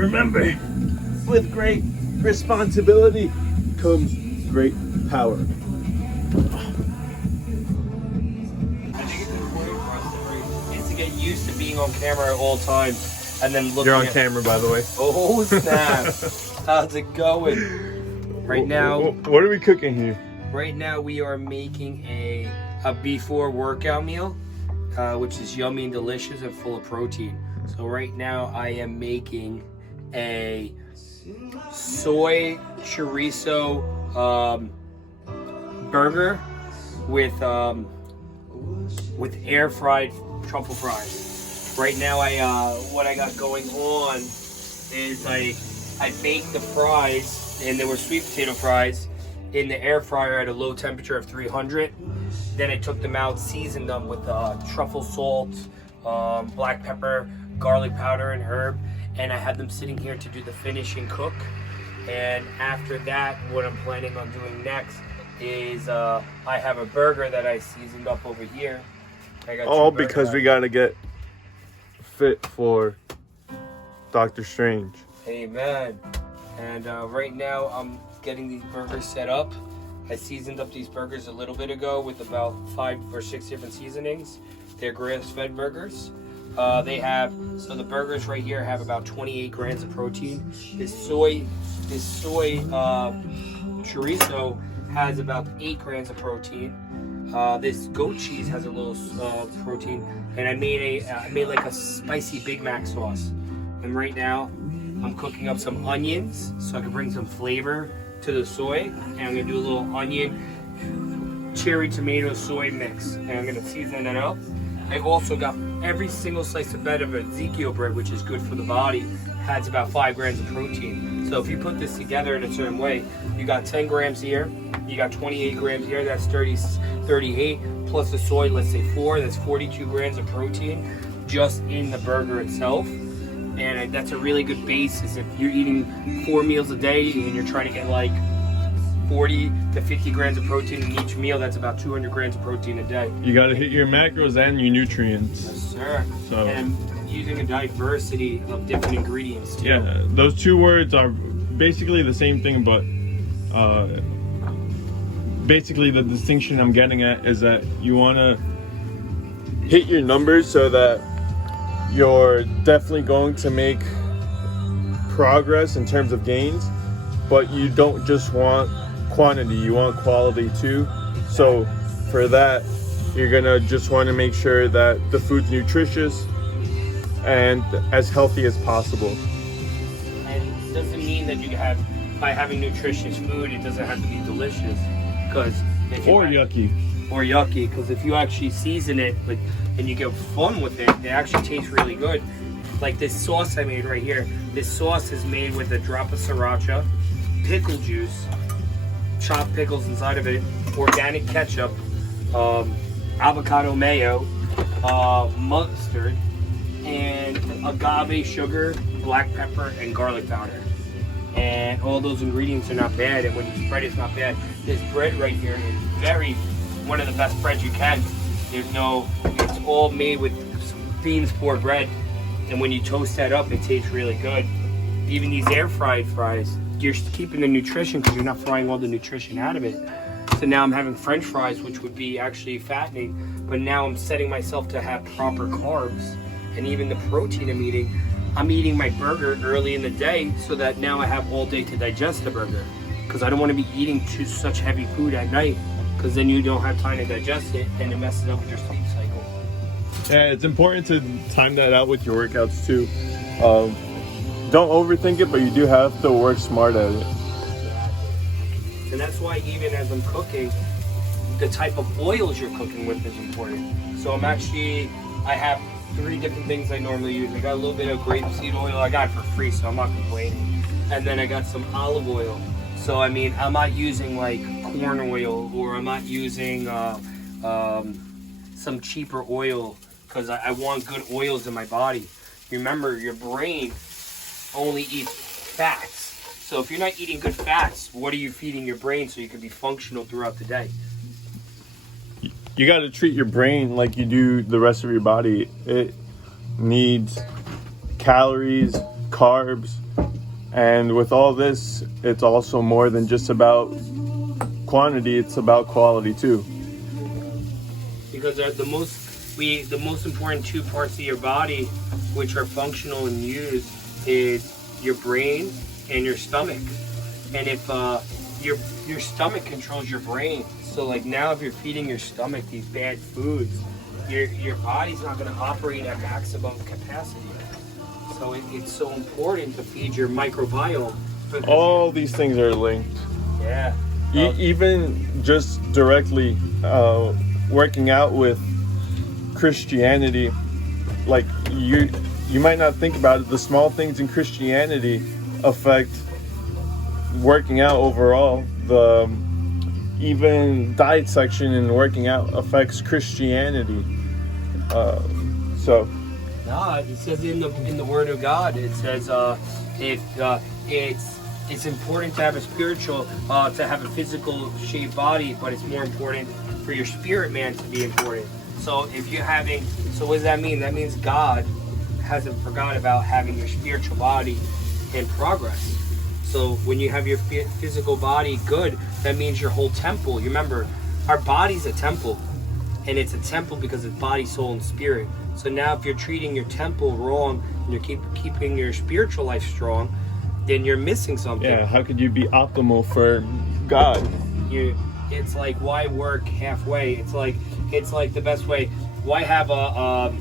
remember, with great responsibility comes great power. I think it's important for us is to get used to being on camera at all times, and then looking. You're on at, camera, by the way. Oh snap! How's it going? Right now, What are we cooking here? right now we are making a before workout meal, which is yummy and delicious and full of protein. So right now I am making a soy chorizo burger with air fried truffle fries. Right now what I got going on is I baked the fries, and they were sweet potato fries, in the air fryer at a low temperature of 300. Then I took them out, seasoned them with truffle salt, black pepper, garlic powder, and herb, and I had them sitting here to do the finishing cook. And after that, what I'm planning on doing next is I have a burger that I seasoned up over here. I got All because we gotta get fit for Doctor Strange. Amen. And right now I'm getting these burgers set up. I seasoned up these burgers a little bit ago with about 5 or 6 different seasonings. They're grass-fed burgers. So the burgers right here have about 28 grams of protein. This soy chorizo has about 8 grams of protein. This goat cheese has a little protein, and I made like a spicy Big Mac sauce. And right now I'm cooking up some onions so I can bring some flavor to the soy, and I'm gonna do a little onion, cherry tomato soy mix, and I'm gonna season it up. I also got every single slice of bread of Ezekiel bread, which is good for the body, has about 5 grams of protein. So if you put this together in a certain way, you got 10 grams here, you got 28 grams here, that's 38, plus the soy, let's say 4, that's 42 grams of protein just in the burger itself. And that's a really good basis. If you're eating 4 meals a day and you're trying to get like 40 to 50 grams of protein in each meal, that's about 200 grams of protein a day. You gotta hit your macros and your nutrients. Yes, sir. So, and using a diversity of different ingredients too. Yeah, those 2 words are basically the same thing, but basically the distinction I'm getting at is that you wanna hit your numbers so that you're definitely going to make progress in terms of gains, but you don't just want quantity, you want quality too. So for that, you're gonna just want to make sure that the food's nutritious and as healthy as possible. And it doesn't mean that you have, by having nutritious food, it doesn't have to be delicious. Because Yucky. Or yucky, because if you actually season it and you get fun with it, it actually tastes really good. Like this sauce I made right here. This sauce is made with a drop of sriracha, pickle juice, chopped pickles inside of it, organic ketchup, avocado mayo, mustard, and agave sugar, black pepper, and garlic powder. And all those ingredients are not bad, and when you spread it's not bad. This bread right here is one of the best breads you can. It's all made with beans for bread, and when you toast that up, it tastes really good. Even these air fried fries, you're keeping the nutrition because you're not frying all the nutrition out of it. So now I'm having French fries, which would be actually fattening, but now I'm setting myself to have proper carbs, and even the protein I'm eating my burger early in the day so that now I have all day to digest the burger, because I don't want to be eating such heavy food at night, because then you don't have time to digest it and it messes up with your sleep cycle. Yeah, it's important to time that out with your workouts too. Don't overthink it, but you do have to work smart at it. And that's why even as I'm cooking, the type of oils you're cooking with is important. So I have 3 different things I normally use. I got a little bit of grapeseed oil. I got it for free, so I'm not complaining. And then I got some olive oil. So I mean, I'm not using like corn oil, or I'm not using some cheaper oil, because I want good oils in my body. Remember, your brain only eats fats. So if you're not eating good fats, what are you feeding your brain so you can be functional throughout the day? You got to treat your brain like you do the rest of your body. It needs calories, carbs. And with all this, it's also more than just about quantity, it's about quality too. Because the most important two parts of your body, which are functional and used, is your brain and your stomach. And if your stomach controls your brain, so like now if you're feeding your stomach these bad foods, your body's not going to operate at maximum capacity. So it's so important to feed your microbiome. All these things are linked. Yeah. Even just directly working out with Christianity, like you might not think about it, the small things in Christianity affect working out overall. The even diet section in working out affects Christianity. So no, it says in the Word of God, it says it's important to have a spiritual, to have a physical shaped body, but it's more important for your spirit man to be important. So what does that mean? That means God hasn't forgot about having your spiritual body in progress. So when you have your physical body good, that means your whole temple. You remember, our body's a temple, and it's a temple because it's body, soul, and spirit. So now if you're treating your temple wrong and you're keeping your spiritual life strong, then you're missing something. yeah, how could you be optimal for God? It's like, why work halfway? It's like the best way. Why have a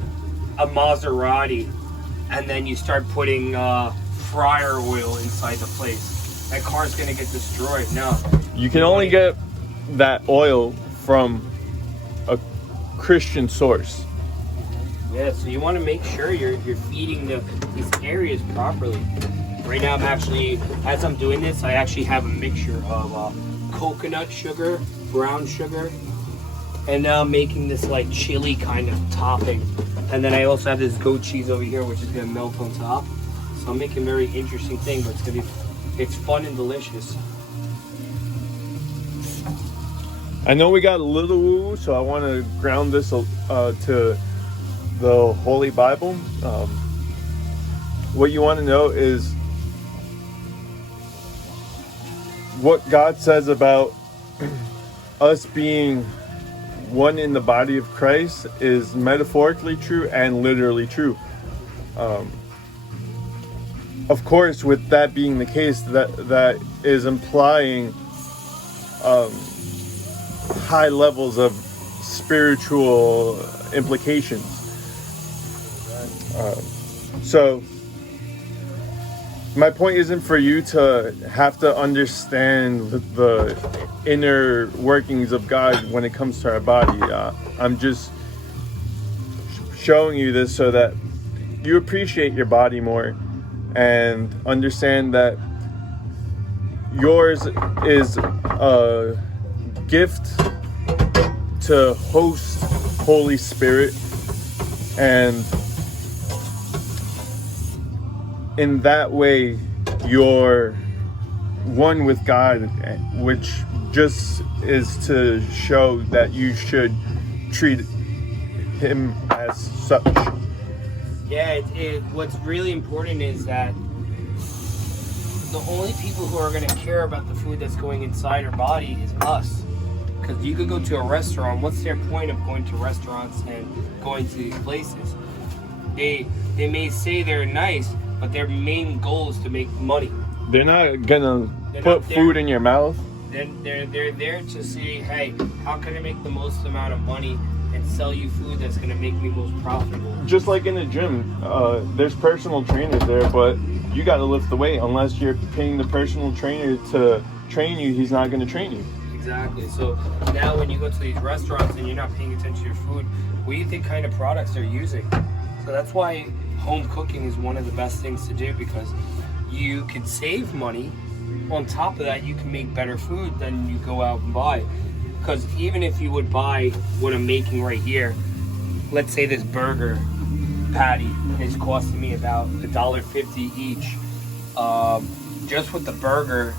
Maserati and then you start putting fryer oil inside the place? That car's gonna get destroyed. No. You can only get that oil from a Christian source. Yeah, so you want to make sure you're feeding these areas properly. Right now, as I'm doing this, I actually have a mixture of coconut sugar, brown sugar, and now I'm making this like chili kind of topping. And then I also have this goat cheese over here, which is gonna melt on top. So I'm making a very interesting thing, but it's fun and delicious. I know we got a little woo, so I want to ground this to the Holy Bible. What you want to know is what God says about us being one in the body of Christ is metaphorically true and literally true. Of course, with that being the case, that is implying high levels of spiritual implications. So my point isn't for you to have to understand the inner workings of God when it comes to our body. I'm just showing you this so that you appreciate your body more and understand that yours is a gift to host Holy Spirit, and in that way you're one with God, which just is to show that you should treat him as such. Yeah, what's really important is that the only people who are going to care about the food that's going inside our body is us. Because you could go to a restaurant. What's their point of going to restaurants and going to these places? They may say they're nice, but their main goal is to make money. They're not gonna put food in your mouth. They're there to say, hey, how can I make the most amount of money and sell you food that's going to make me most profitable? Just like in a gym, there's personal trainers there, but you got to lift the weight. Unless you're paying the personal trainer to train you, he's not going to train you. Exactly. So now when you go to these restaurants and you're not paying attention to your food, what do you think kind of products they're using? So that's why home cooking is one of the best things to do, because you can save money. On top of that, you can make better food than you go out and buy. Because even if you would buy what I'm making right here, let's say this burger patty is costing me about $1.50 each, just with the burger.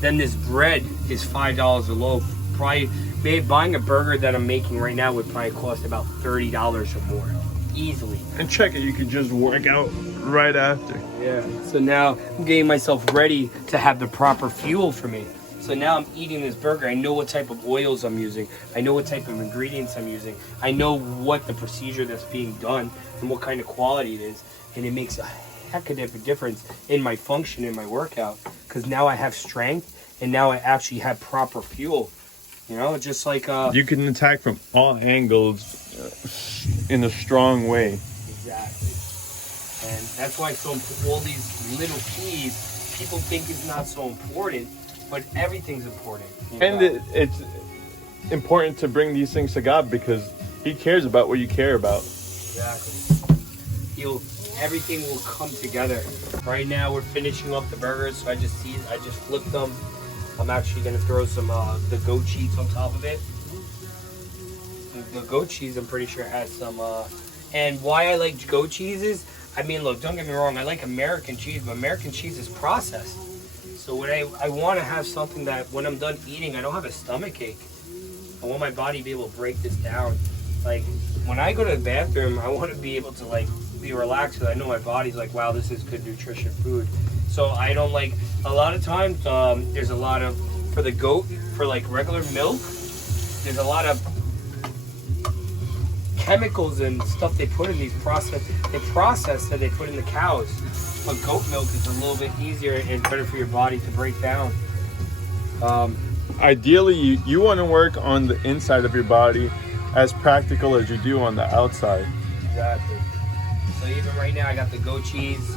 Then this bread is $5 a loaf. Probably buying a burger that I'm making right now would probably cost about $30 or more easily. And check it, you can just work out right after. Yeah. So now I'm getting myself ready to have the proper fuel for me. So now I'm eating this burger. I know what type of oils I'm using. I know what type of ingredients I'm using. I know what the procedure that's being done and what kind of quality it is. And it makes a heck of a difference in my function, in my workout. Because now I have strength and now I actually have proper fuel. You know, just like... You can attack from all angles in a strong way. Exactly. And that's why all these little keys, people think it's not so important, but everything's important. And it's important to bring these things to God because He cares about what you care about. Exactly. Everything will come together. Right now we're finishing up the burgers, so I just flipped them. I'm actually gonna throw some the goat cheese on top of it. The goat cheese, I'm pretty sure, has some. And why I like goat cheese is, I mean, look, don't get me wrong, I like American cheese, but American cheese is processed. So when I want to have something that when I'm done eating, I don't have a stomach ache. I want my body to be able to break this down. Like when I go to the bathroom, I want to be able to like be relaxed because I know my body's like, wow, this is good nutrition food. So I don't like, a lot of times there's a lot of, for the goat, for like regular milk, there's a lot of chemicals and stuff they put in these process that they put in the cows. But goat milk is a little bit easier and better for your body to break down. Ideally, you want to work on the inside of your body as practical as you do on the outside. Exactly. So even right now, I got the goat cheese.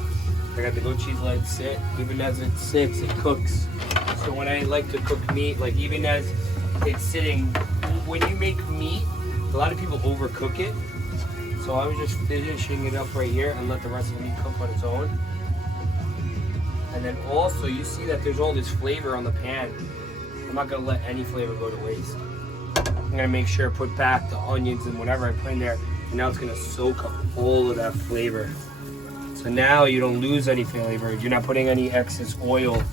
I got the goat cheese let it sit. Even as it sits, it cooks. So when I like to cook meat, like even as it's sitting, when you make meat, a lot of people overcook it. So I was just finishing it up right here and let the rest of the meat cook on its own. And then also, you see that there's all this flavor on the pan. I'm not gonna let any flavor go to waste. I'm gonna make sure I put back the onions and whatever I put in there, and now it's gonna soak up all of that flavor. So now you don't lose any flavor. You're not putting any excess oil,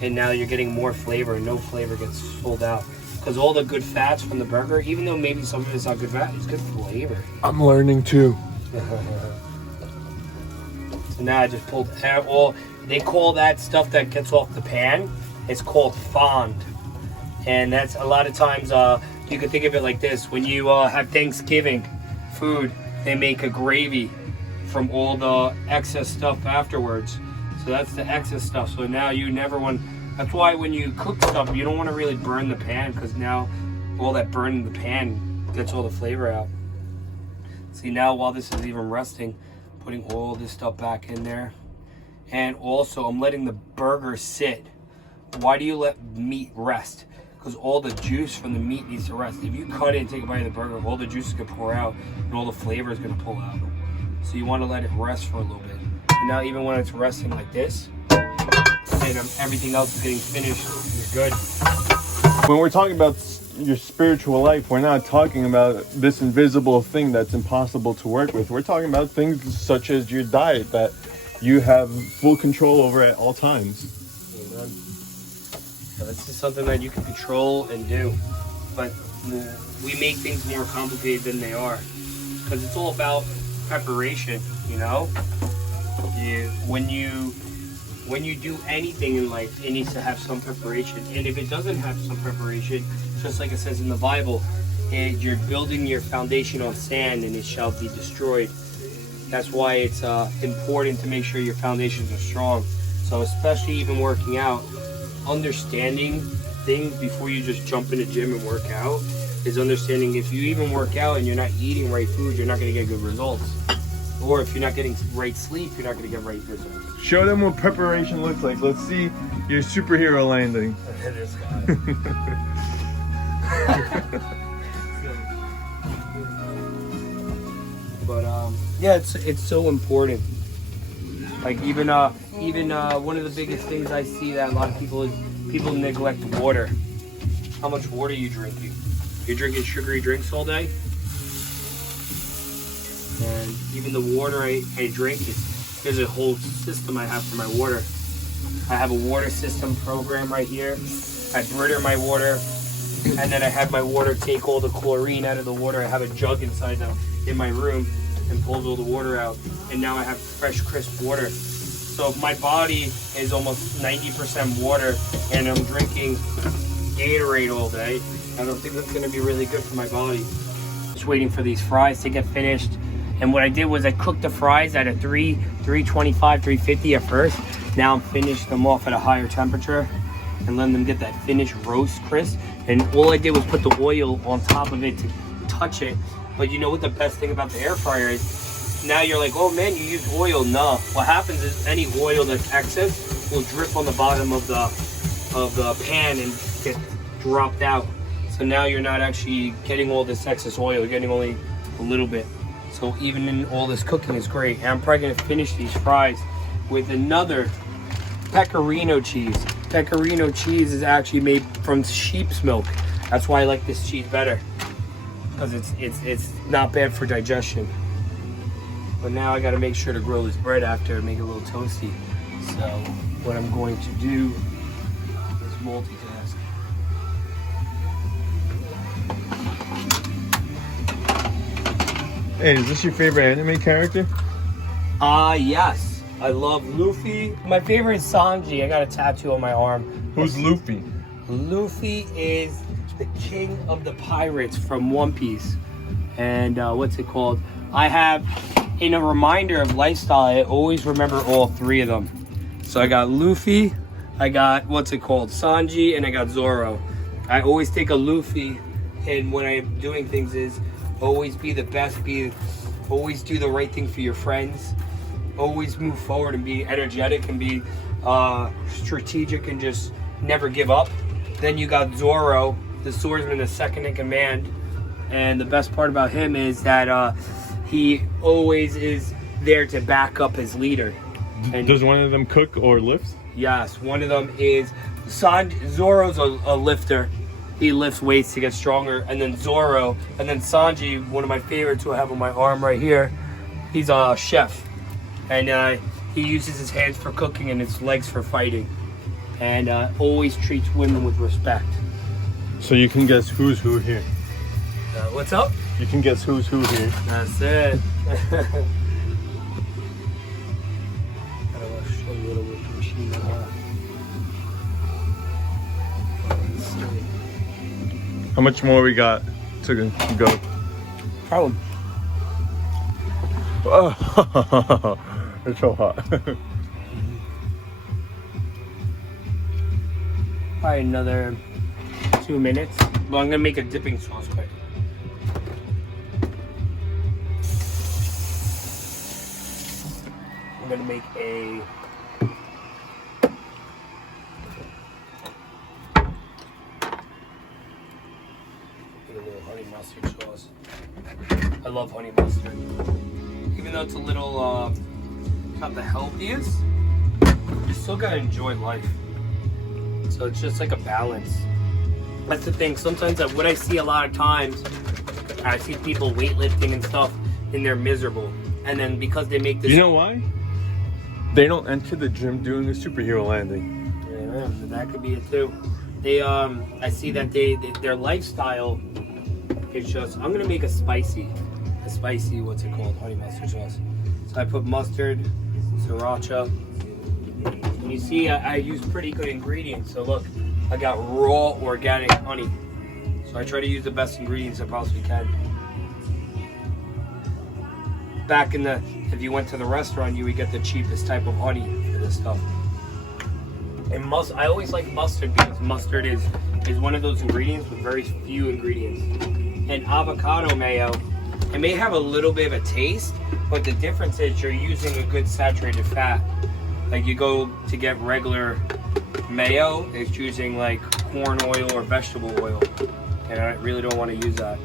and now you're getting more flavor, and no flavor gets sold out. Because all the good fats from the burger, even though maybe some of it's not good fat, it's good flavor. I'm learning too. So now I just pulled all. They call that stuff that gets off the pan, it's called fond. And that's a lot of times, you can think of it like this. When you have Thanksgiving food, they make a gravy from all the excess stuff afterwards. So that's the excess stuff. So now you never want, that's why when you cook stuff, you don't want to really burn the pan, because now all that burn in the pan gets all the flavor out. See, now while this is even resting, putting all this stuff back in there. And also, I'm letting the burger sit. Why do you let meat rest? Because all the juice from the meat needs to rest. If you cut it and take a bite of the burger, all the juice is going to pour out and all the flavor is going to pull out. So you want to let it rest for a little bit. And now even when it's resting like this, and everything else is getting finished, it's good. When we're talking about your spiritual life, we're not talking about this invisible thing that's impossible to work with. We're talking about things such as your diet that you have full control over at all times. Amen. So this is something that you can control and do, but we make things more complicated than they are, because it's all about preparation. You know, when you do anything in life, it needs to have some preparation. And if it doesn't have some preparation, just like it says in the Bible, you're building your foundation on sand and it shall be destroyed. That's why it's important to make sure your foundations are strong. So especially even working out, understanding things before you just jump in the gym and work out is understanding if you even work out and you're not eating right food, you're not going to get good results. Or if you're not getting right sleep, you're not going to get right results. Show them what preparation looks like. Let's see your superhero landing. This guy. But yeah, it's so important. Like even one of the biggest things I see that a lot of people neglect water. How much water are you drinking? You're drinking sugary drinks all day? And even the water I drink, there's a whole system I have for my water. I have a water system program right here. I Brita my water, and then I have my water take all the chlorine out of the water. I have a jug inside in my room and pulled all the water out. And now I have fresh, crisp water. So if my body is almost 90% water and I'm drinking Gatorade all day, I don't think that's gonna be really good for my body. Just waiting for these fries to get finished. And what I did was I cooked the fries at a 325, 350 at first. Now I'm finishing them off at a higher temperature and letting them get that finished roast crisp. And all I did was put the oil on top of it to touch it. But you know what the best thing about the air fryer is? Now you're like, oh man, you used oil. No, what happens is any oil that's excess will drip on the bottom of the pan and get dropped out. So now you're not actually getting all this excess oil, you're getting only a little bit. So even in all this cooking is great. And I'm probably gonna finish these fries with another pecorino cheese. Pecorino cheese is actually made from sheep's milk. That's why I like this cheese better, because it's not bad for digestion. But now I gotta make sure to grill this bread after and make it a little toasty. So what I'm going to do is multitask. Hey, is this your favorite anime character? Yes. I love Luffy. My favorite is Sanji. I got a tattoo on my arm. Who's Luffy? Luffy is the king of the pirates from One Piece. And what's it called? I have, in a reminder of lifestyle, I always remember all three of them. So I got Luffy, I got, what's it called, Sanji, and I got Zoro. I always think of Luffy, and when I'm doing things is always be the best, always do the right thing for your friends, always move forward and be energetic and be strategic and just never give up. Then you got Zoro, the swordsman, the second in command, and the best part about him is that he always is there to back up his leader. And does one of them cook or lift? yes, one of them is Zoro's a lifter. He lifts weights to get stronger. And then Zoro, and then Sanji, one of my favorites who I have on my arm right here, he's a chef. And he uses his hands for cooking and his legs for fighting. And always treats women with respect. So you can guess who's who here. What's up? You can guess who's who here. That's it. I want to show you a little bit of machine. How much more we got to go? Probably. Oh, it's so hot. Probably another 2 minutes. Well, I'm gonna make a dipping sauce quick. I'm gonna make a little honey mustard sauce. I love honey mustard. Even though it's a little not the healthiest, you still gotta enjoy life. So it's just like a balance. That's the thing. Sometimes what I see a lot of times, I see people weightlifting and stuff, and they're miserable. And then because they make this, You know why? They don't enter the gym doing a superhero landing. yeah, that could be it too. They I see that their lifestyle is just. I'm gonna make a spicy, what's it called, honey mustard sauce. So I put mustard, sriracha. And you see, I use pretty good ingredients. So look, I got raw organic honey. So I try to use the best ingredients I possibly can. Back in if you went to the restaurant, you would get the cheapest type of honey for this stuff. And I always like mustard because mustard is one of those ingredients with very few ingredients. And avocado mayo, it may have a little bit of a taste, but the difference is you're using a good saturated fat. Like you go to get regular mayo, it's using like corn oil or vegetable oil. And I really don't want to use that.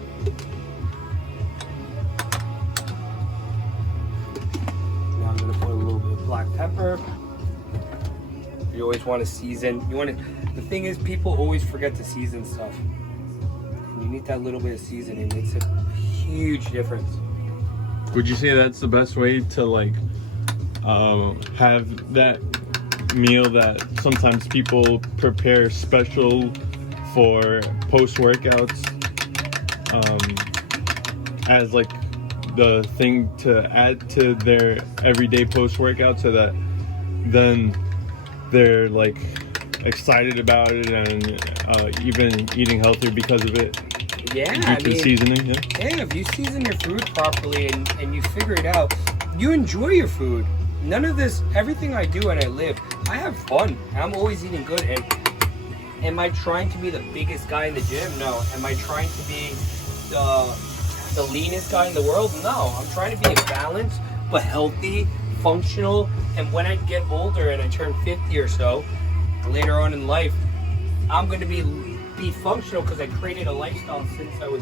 Now I'm gonna put a little bit of black pepper. You always want to season. The thing is, people always forget to season stuff. You need that little bit of seasoning. It makes a huge difference. Would you say that's the best way to like have that meal that sometimes people prepare special for post workouts as like the thing to add to their everyday post workout, so that then they're like excited about it and even eating healthier because of it. Yeah, Due to the seasoning. Yeah. Yeah, if you season your food properly and you figure it out, you enjoy your food. None of this, everything I do and I live, I have fun. I'm always eating good. And am I trying to be the biggest guy in the gym? No. Am I trying to be the leanest guy in the world? No. I'm trying to be balanced but healthy, functional. And when I get older and I turn 50 or so, later on in life, I'm going to be functional because I created a lifestyle since I was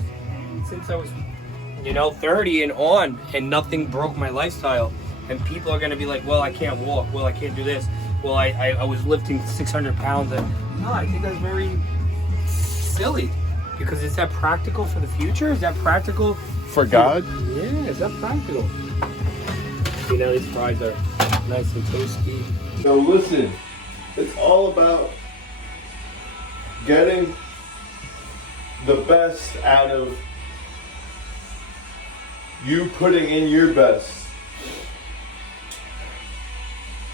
30 and on, and nothing broke my lifestyle. And people are going to be like, well, I can't walk, well, I can't do this, well, I was lifting 600 pounds. And no, I think that's very silly, because is that practical for the future? Is that practical For God? Yeah, is that practical? You know, these fries are nice and toasty. So listen, it's all about getting the best out of you, putting in your best.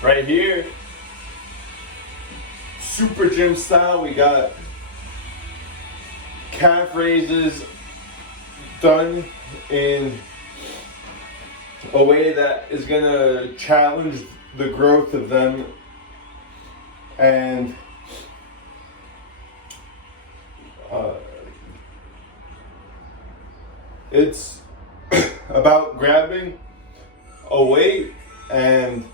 Right here, super gym style, we got calf raises done in a way that is gonna challenge the growth of them, and it's about grabbing a weight and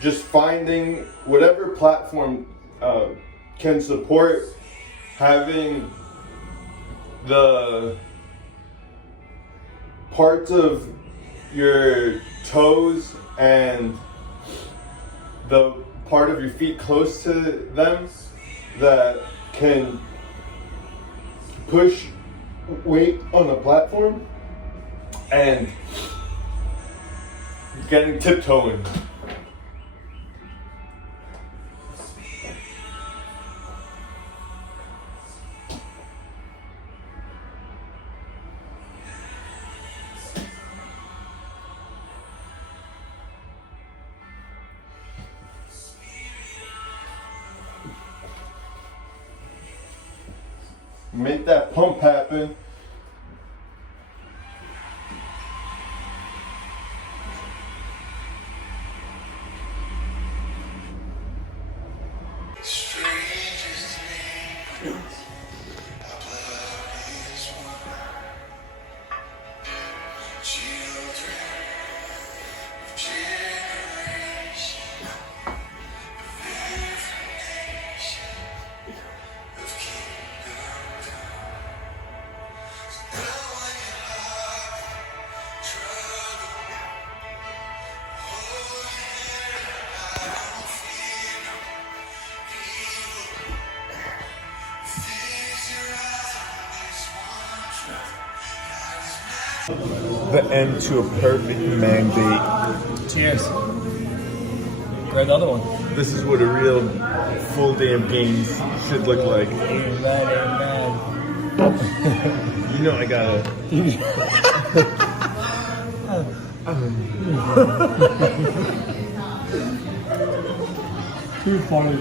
just finding whatever platform can support having the parts of your toes and the part of your feet close to them that can push weight on the platform, and getting tiptoeing. Make that pump happen. The end to a perfect mandate. Cheers. Grab another one. This is what a real full day of gains should look like. Amen. You know I gotta. Too funny.